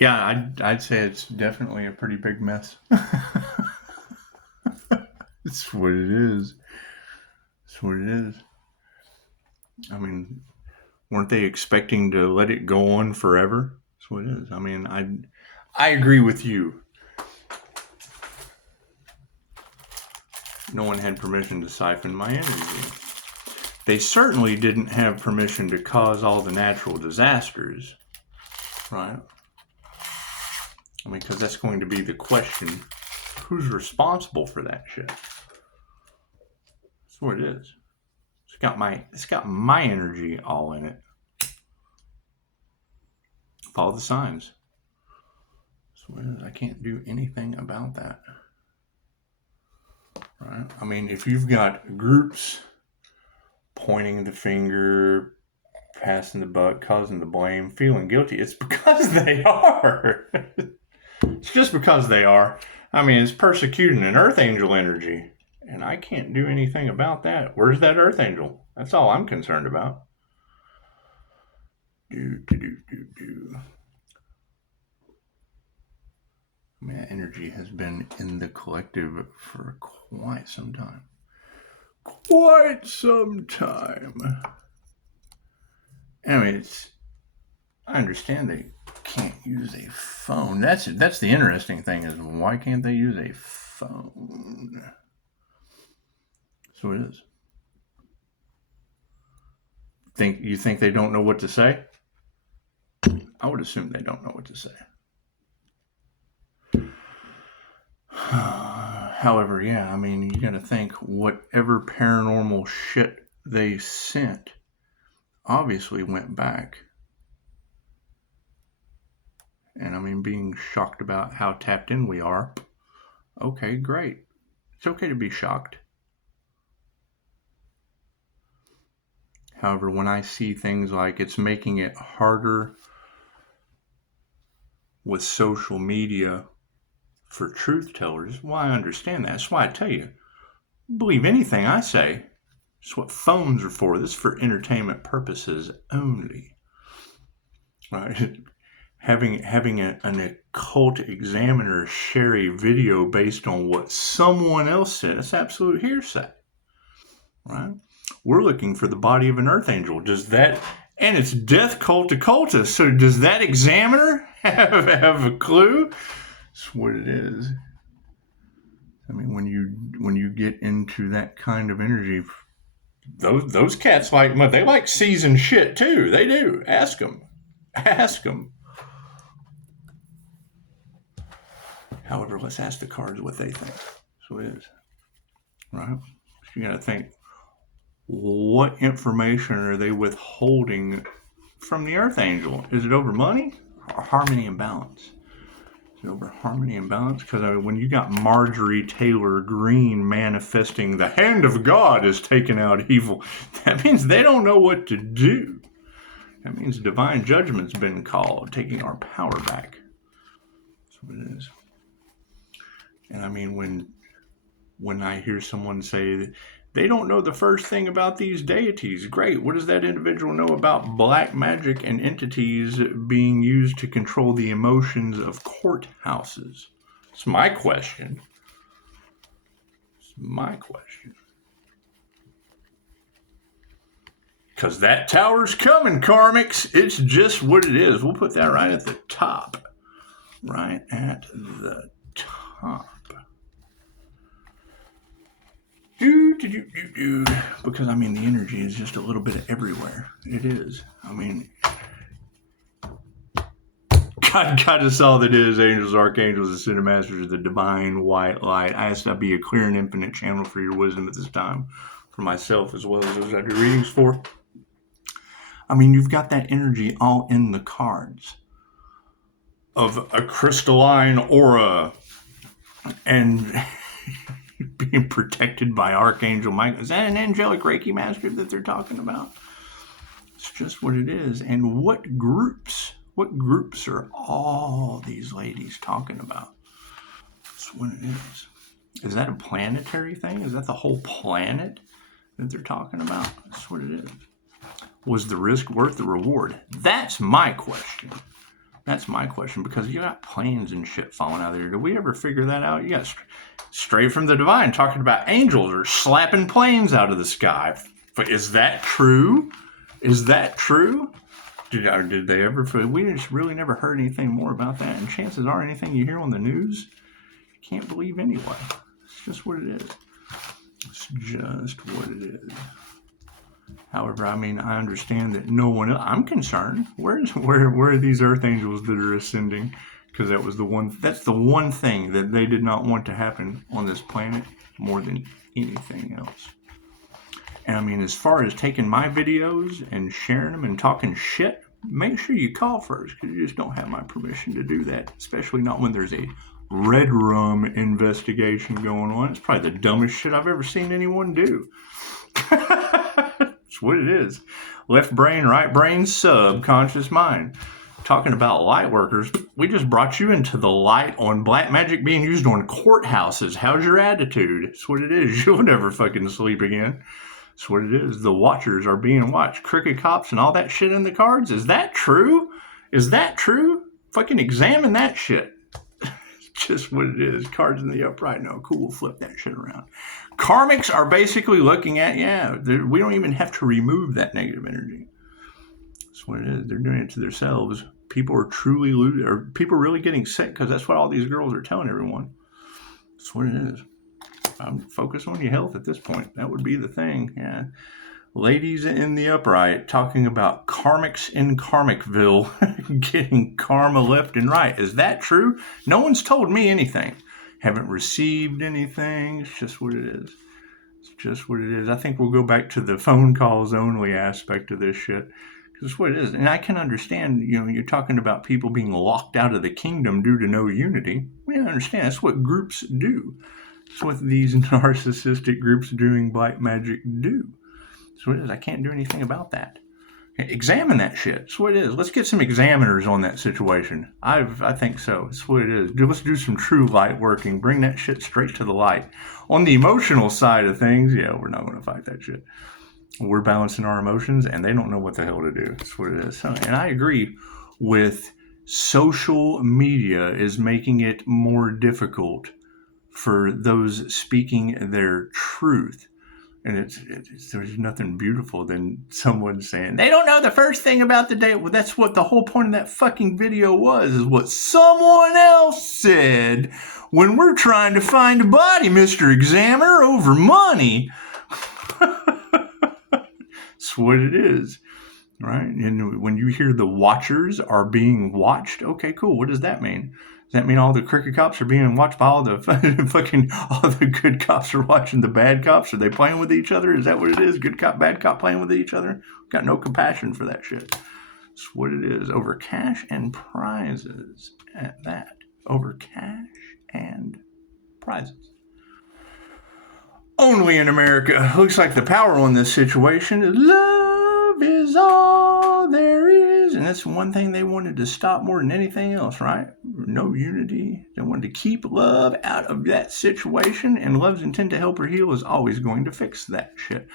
Yeah, I'd say it's definitely a pretty big mess. It's what it is. It's what it is. I mean, weren't they expecting to let it go on forever? That's what it is. I mean, I agree with you. No one had permission to siphon my energy. They certainly didn't have permission to cause all the natural disasters, right? I mean, because that's going to be the question. Who's responsible for that shit? That's what it is. It's got my energy all in it. Follow the signs. That's what it is. I can't do anything about that. Right? I mean, if you've got groups pointing the finger, passing the buck, causing the blame, feeling guilty, it's because they are. It's just because they are. I mean, it's persecuting an earth angel energy, and I can't do anything about that. Where's that earth angel? That's all I'm concerned about. I mean, that energy has been in the collective for quite some time. Quite some time. I mean, I understand they can't use a phone. That's the interesting thing is why can't they use a phone? So it is. You think they don't know what to say? I would assume they don't know what to say. However, yeah, I mean, you got to think whatever paranormal shit they sent obviously went back. And I mean, being shocked about how tapped in we are. Okay, great. It's okay to be shocked. However, when I see things like it's making it harder with social media for truth tellers, well, I understand that. That's why I tell you, believe anything I say. It's what phones are for. This is for entertainment purposes only. Right? Having an occult examiner share a video based on what someone else said, it's absolute hearsay. Right? We're looking for the body of an earth angel. And it's death cult occultist. So does that examiner have a clue? That's what it is. I mean, when you get into that kind of energy, those cats they like seasoned shit too. They do. Ask them. However, let's ask the cards what they think. So it is. Right? So you got to think, what information are they withholding from the earth angel? Is it over money or harmony and balance? Is it over harmony and balance? Because when you got Marjorie Taylor Greene manifesting the hand of God is taking out evil, that means they don't know what to do. That means divine judgment's been called, taking our power back. That's what it is. And I mean, when I hear someone say that they don't know the first thing about these deities, great. What does that individual know about black magic and entities being used to control the emotions of courthouses? It's my question. Because that tower's coming, karmics. It's just what it is. We'll put that right at the top. Right at the top. Because, I mean, the energy is just a little bit of everywhere. It is. I mean, God is all that is. Angels, archangels, and ascended masters of the divine white light. I ask that be a clear and infinite channel for your wisdom at this time. For myself as well as those I do readings for. I mean, you've got that energy all in the cards. Of a crystalline aura. And being protected by Archangel Michael. Is that an angelic Reiki master that they're talking about? It's just what it is. And what groups are all these ladies talking about? That's what it is. Is that a planetary thing? Is that the whole planet that they're talking about? That's what it is. Was the risk worth the reward? That's my question. That's my question, because you got planes and shit falling out of there. Did we ever figure that out? You got straight from the divine talking about angels are slapping planes out of the sky. But is that true? Is that true? Did they ever? We just really never heard anything more about that. And chances are, anything you hear on the news, you can't believe anyway. It's just what it is. It's just what it is. However, I mean, I understand that no one else, I'm concerned. Where are these earth angels that are ascending? Because that's the one thing that they did not want to happen on this planet more than anything else. And I mean, as far as taking my videos and sharing them and talking shit, make sure you call first, because you just don't have my permission to do that, especially not when there's a red rum investigation going on. It's probably the dumbest shit I've ever seen anyone do. That's what it is. Left brain, right brain, subconscious mind. Talking about light workers, we just brought you into the light on black magic being used on courthouses. How's your attitude? That's what it is. You'll never fucking sleep again. That's what it is. The watchers are being watched. Crooked cops and all that shit in the cards. Is that true? Is that true? Fucking examine that shit. It's just what it is. Cards in the upright. No, cool. Flip that shit around. Karmics are basically looking at, we don't even have to remove that negative energy. That's what it is. They're doing it to themselves. People are truly losing, or people are really getting sick, because that's what all these girls are telling everyone. That's what it is. Focus on your health at this point. That would be the thing. Yeah. Ladies in the upright talking about karmics in Karmicville getting karma left and right. Is that true? No one's told me anything. Haven't received anything. It's just what it is. It's just what it is. I think we'll go back to the phone calls only aspect of this shit. Because it's what it is. And I can understand, you're talking about people being locked out of the kingdom due to no unity. We understand. That's what groups do. That's what these narcissistic groups doing black magic do. That's what it is. I can't do anything about that. Examine that shit. That's what it is. Let's get some examiners on that situation. I think so. That's what it is. Let's do some true light working. Bring that shit straight to the light. On the emotional side of things, we're not going to fight that shit. We're balancing our emotions, and they don't know what the hell to do. That's what it is. And I agree with social media is making it more difficult for those speaking their truth. And there's nothing beautiful than someone saying, they don't know the first thing about the day. Well, that's what the whole point of that fucking video was, is what someone else said when we're trying to find a body, Mr. Examiner, over money. That's what it is, right? And when you hear the watchers are being watched, okay, cool. What does that mean? Does that mean all the crooked cops are being watched by all the good cops are watching the bad cops? Are they playing with each other? Is that what it is? Good cop, bad cop playing with each other? Got no compassion for that shit. That's what it is. Over cash and prizes at that. Over cash and prizes. Only in America. Looks like the power on this situation is love is all there is. And that's one thing they wanted to stop more than anything else, right? No unity. They wanted to keep love out of that situation. And love's intent to help or heal is always going to fix that shit.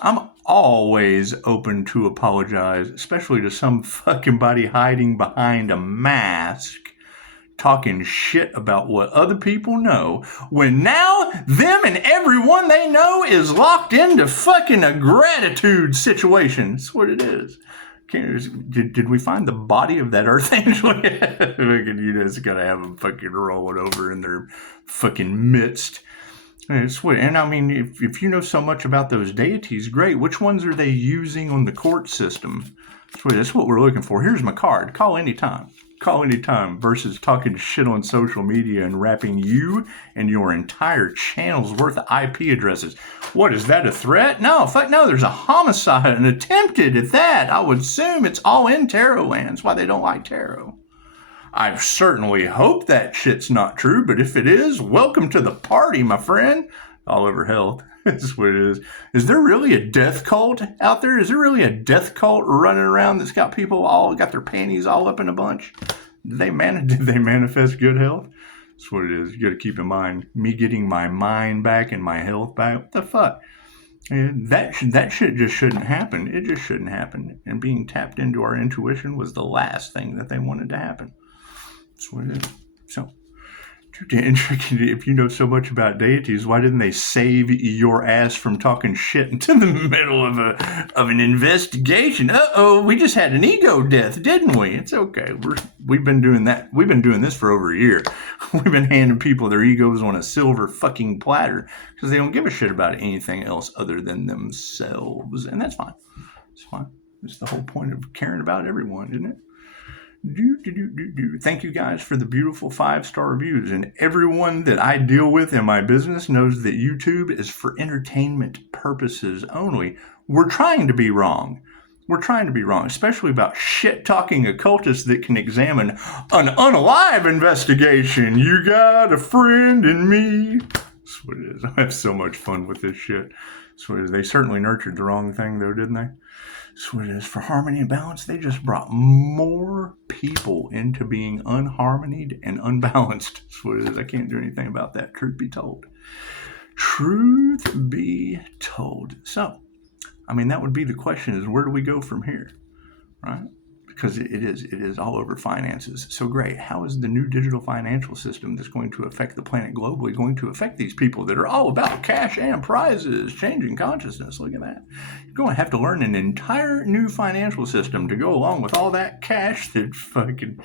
I'm always open to apologize, especially to some fucking body hiding behind a mask, talking shit about what other people know, when now them and everyone they know is locked into fucking a gratitude situation. That's what it is. Did we find the body of that earth angel? You just gotta have them fucking roll it over in their fucking midst. And I mean, if you know so much about those deities, great. Which ones are they using on the court system? That's what we're looking for. Here's my card. Call anytime. Call anytime versus talking shit on social media and wrapping you and your entire channel's worth of IP addresses. What, is that a threat? No, fuck no, there's a homicide, and attempted at that. I would assume it's all in tarot land. That's why they don't like tarot. I certainly hope that shit's not true, but if it is, welcome to the party, my friend. All over health. That's what it is. Is there really a death cult out there? Is there really a death cult running around that's got people all got their panties all up in a bunch? Did they manifest good health? That's what it is. You got to keep in mind, me getting my mind back and my health back. What the fuck? And that shit just shouldn't happen. It just shouldn't happen. And being tapped into our intuition was the last thing that they wanted to happen. That's what it is. So, if you know so much about deities, why didn't they save your ass from talking shit into the middle of an investigation? We just had an ego death, didn't we? It's okay. We've been doing that. We've been doing this for over a year. We've been handing people their egos on a silver fucking platter because they don't give a shit about anything else other than themselves, and that's fine. It's fine. It's the whole point of caring about everyone, isn't it? Thank you guys for the beautiful 5-star reviews. And everyone that I deal with in my business knows that YouTube is for entertainment purposes only. We're trying to be wrong. We're trying to be wrong, especially about shit-talking occultists that can examine an unalive investigation. You got a friend in me. That's what it is. I have so much fun with this shit. That's what it is. They certainly nurtured the wrong thing, though, didn't they? That's what it is. For harmony and balance, they just brought more people into being unharmonied and unbalanced. That's what it is. I can't do anything about that. Truth be told. Truth be told. So, I mean, that would be the question is, where do we go from here? Right? Because it is all over finances. So great. How is the new digital financial system that's going to affect the planet globally going to affect these people that are all about cash and prizes, changing consciousness? Look at that. You're going to have to learn an entire new financial system to go along with all that cash that fucking,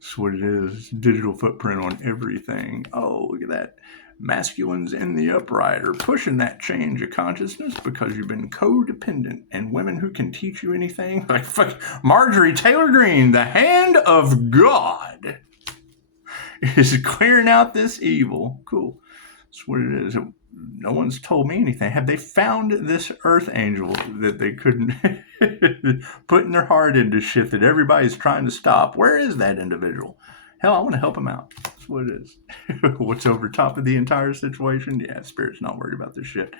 that's what it is, digital footprint on everything. Oh, look at that. Masculines in the upright are pushing that change of consciousness because you've been codependent, and women who can teach you anything, like fuck Marjorie Taylor Greene, the hand of God is clearing out this evil. Cool. That's what it is. No one's told me anything. Have they found this earth angel that they couldn't putting their heart into shit that everybody's trying to stop? Where is that individual? Hell, I want to help him out. That's what it is. What's over top of the entire situation? Yeah, Spirit's not worried about this shit.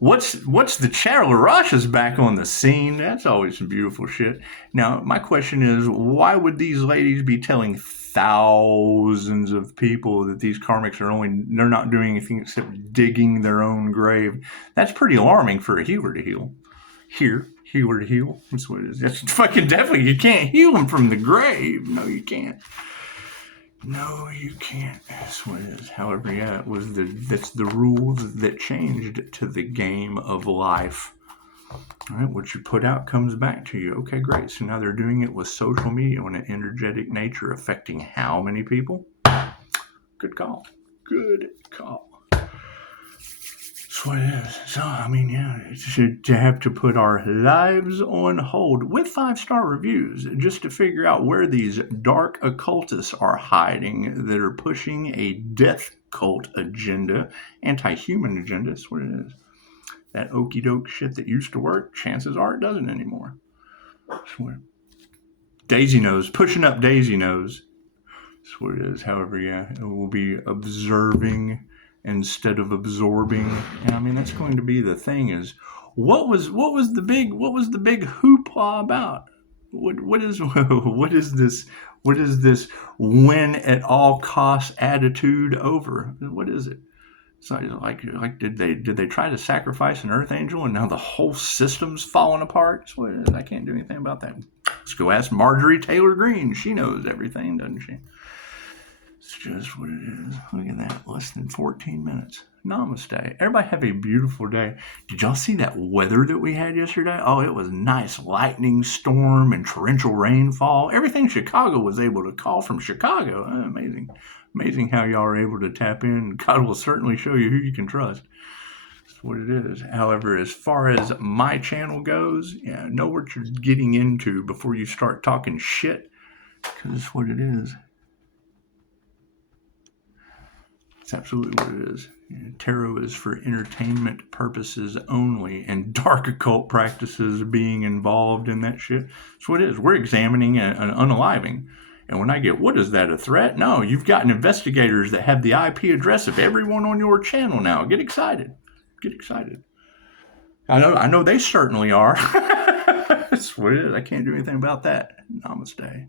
What's the Charlerashas back on the scene? That's always some beautiful shit. Now, my question is, why would these ladies be telling thousands of people that these karmics they're not doing anything except digging their own grave? That's pretty alarming for a healer to heal. Healer to heal. That's what it is. That's fucking definitely, you can't heal them from the grave. No, you can't. No, you can't. That's what it is. However, yeah, that's the rules that changed to the game of life. All right, what you put out comes back to you. Okay, great. So now they're doing it with social media on an energetic nature, affecting how many people? Good call. Good call. That's what it is. So, I mean, yeah, to have to put our lives on hold with 5-star reviews just to figure out where these dark occultists are hiding that are pushing a death cult agenda, anti-human agenda. That's what it is. That okey doke shit that used to work, chances are it doesn't anymore. I swear. Daisy Nose, pushing up Daisy Nose. That's what it is. However, yeah, it will be observing instead of absorbing. And I mean, that's going to be the thing is, what was the big hoopla about? What is this win at all costs attitude over? What is it? It's like did they try to sacrifice an earth angel and now the whole system's falling apart? So I can't do anything about that. Let's go ask Marjorie Taylor Greene. She knows everything, doesn't she? It's just what it is. Look at that. Less than 14 minutes. Namaste. Everybody have a beautiful day. Did y'all see that weather that we had yesterday? Oh, it was nice. Lightning storm and torrential rainfall. Everything Chicago was able to call from Chicago. Amazing. Amazing how y'all are able to tap in. God will certainly show you who you can trust. That's what it is. However, as far as my channel goes, yeah, know what you're getting into before you start talking shit. Because it's what it is. It's absolutely what it is. Tarot is for entertainment purposes only, and dark occult practices being involved in that shit. That's what it is. We're examining an unaliving. And when I get, what is that, a threat? No, you've got investigators that have the IP address of everyone on your channel now. Get excited. Get excited. I know they certainly are. That's what it is. I can't do anything about that. Namaste.